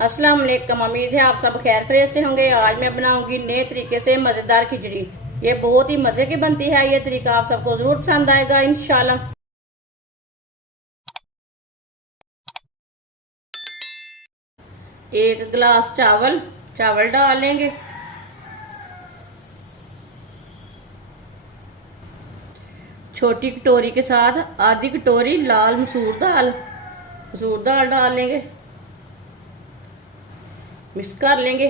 अस्सलाम वालेकुम। उम्मीद है आप सब खैर खैरियत से होंगे। आज मैं बनाऊंगी नए तरीके से मज़ेदार खिचड़ी। ये बहुत ही मज़े की बनती है। ये तरीका आप सबको ज़रूर पसंद आएगा इंशाल्लाह। एक गिलास चावल चावल डाल लेंगे। छोटी कटोरी के साथ आधी कटोरी लाल मसूर दाल डाल लेंगे। मिक्स कर लेंगे।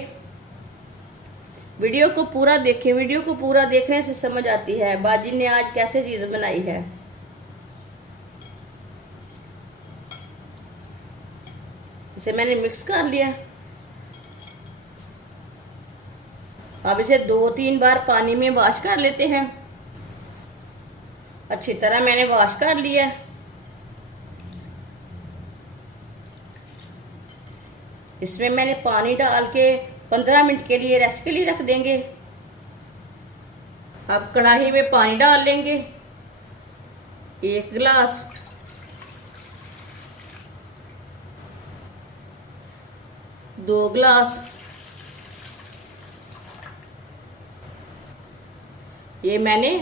वीडियो को पूरा देखें। वीडियो को पूरा देखने से समझ आती है बाजी ने आज कैसे चीज बनाई है। इसे मैंने मिक्स कर लिया। अब इसे 2-3 बार पानी में वॉश कर लेते हैं। अच्छी तरह मैंने वॉश कर लिया। इसमें मैंने पानी डाल के 15 मिनट के लिए रेस्ट के लिए रख देंगे। अब कढ़ाई में पानी डाल लेंगे। 1 गिलास, 2 गिलास। ये मैंने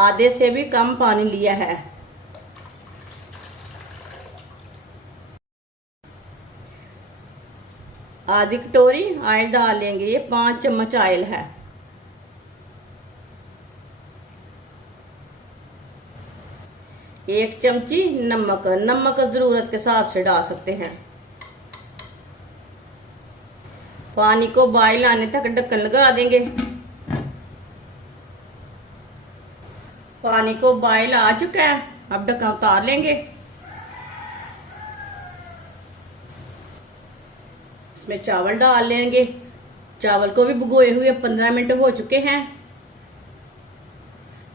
आधे से भी कम पानी लिया है। आधी कटोरी ऑयल डाल लेंगे। ये 5 चम्मच ऑयल है। एक चमची नमक जरूरत के हिसाब से डाल सकते हैं। पानी को बॉयल आने तक ढक्कन लगा देंगे। पानी को बॉयल आ चुका है। अब ढक्कन उतार लेंगे। इसमें चावल डाल लेंगे। चावल को भी भिगोए हुए 15 मिनट हो चुके हैं।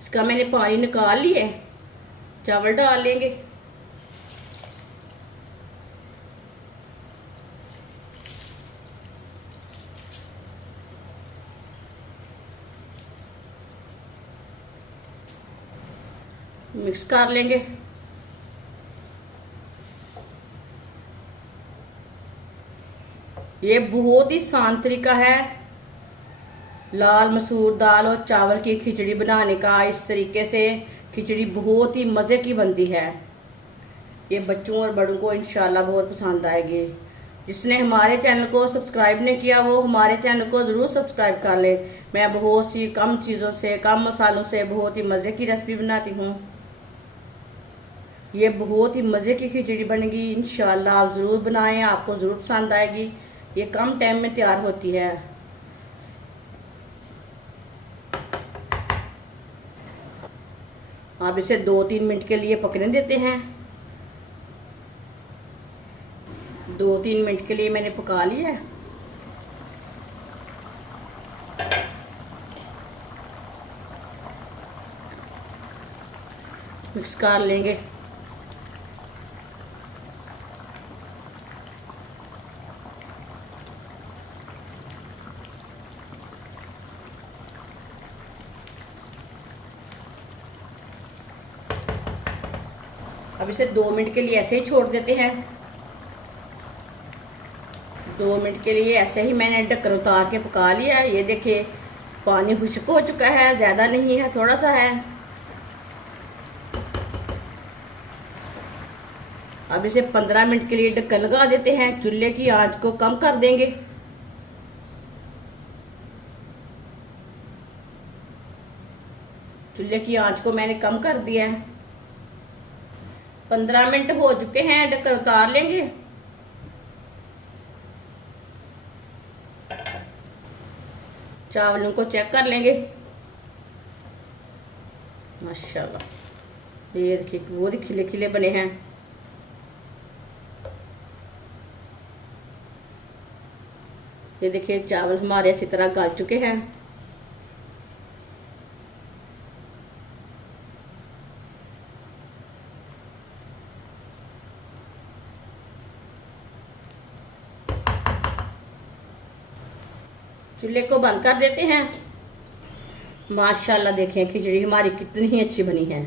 इसका मैंने पानी निकाल लिया। चावल डाल लेंगे। मिक्स कर लेंगे। ये बहुत ही आसान तरीका है लाल मसूर दाल और चावल की खिचड़ी बनाने का। इस तरीके से खिचड़ी बहुत ही मज़े की बनती है। ये बच्चों और बड़ों को इंशाल्लाह बहुत पसंद आएगी। जिसने हमारे चैनल को सब्सक्राइब नहीं किया वो हमारे चैनल को ज़रूर सब्सक्राइब कर ले। मैं बहुत सी कम चीज़ों से कम मसालों से बहुत ही मज़े की रेसिपी बनाती हूँ। ये बहुत ही मज़े की खिचड़ी बनेगी इंशाल्लाह। आप ज़रूर बनाएं, आपको ज़रूर पसंद आएगी। ये कम टाइम में तैयार होती है। आप इसे 2-3 मिनट के लिए पकने देते हैं। 2-3 मिनट के लिए मैंने पका लिया है। मिक्स कर लेंगे। अब इसे 2 मिनट के लिए ऐसे ही छोड़ देते हैं। 2 मिनट के लिए ऐसे ही मैंने ढक्कन उतार के पका लिया है। ये देखिए पानी खुश्क हो चुका है, ज़्यादा नहीं है, थोड़ा सा है। अब इसे 15 मिनट के लिए ढक्कन लगा देते हैं। चूल्हे की आंच को कम कर देंगे। चूल्हे की आंच को मैंने कम कर दिया है। 15 मिनट हो चुके हैं। ढक्कन उतार लेंगे। चावलों को चेक कर लेंगे। माशाल्लाह ये देखिए बहुत ही खिले खिले बने हैं। ये देखिए चावल हमारे अच्छी तरह गल चुके हैं। चूल्हे को बंद कर देते हैं। माशाल्लाह देखें खिचड़ी हमारी कितनी ही अच्छी बनी है।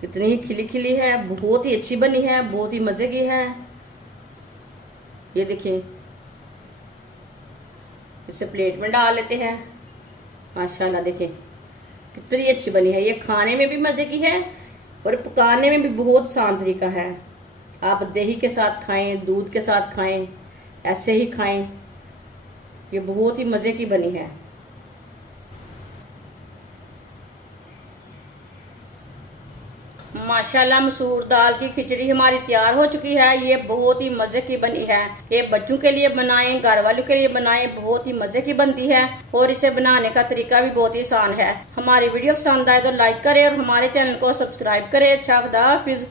कितनी ही खिली खिली है, बहुत ही अच्छी बनी है, बहुत ही मज़े की है। ये देखिए इसे प्लेट में डाल लेते हैं। माशाल्लाह देखिए कितनी अच्छी बनी है। ये खाने में भी मजे की है और पकाने में भी बहुत आसान तरीका है। आप दही के साथ खाएं, दूध के साथ खाएं, ऐसे ही खाएं। ये बहुत ही मजे की बनी है। माशाल्लाह मसूर दाल की खिचड़ी हमारी तैयार हो चुकी है। ये बहुत ही मजे की बनी है। ये बच्चों के लिए बनाएं, घर वालों के लिए बनाएं, बहुत ही मजे की बनती है और इसे बनाने का तरीका भी बहुत ही आसान है। हमारी वीडियो पसंद आए तो लाइक करें और हमारे चैनल को सब्सक्राइब करें। अच्छा खुदा हाफिज।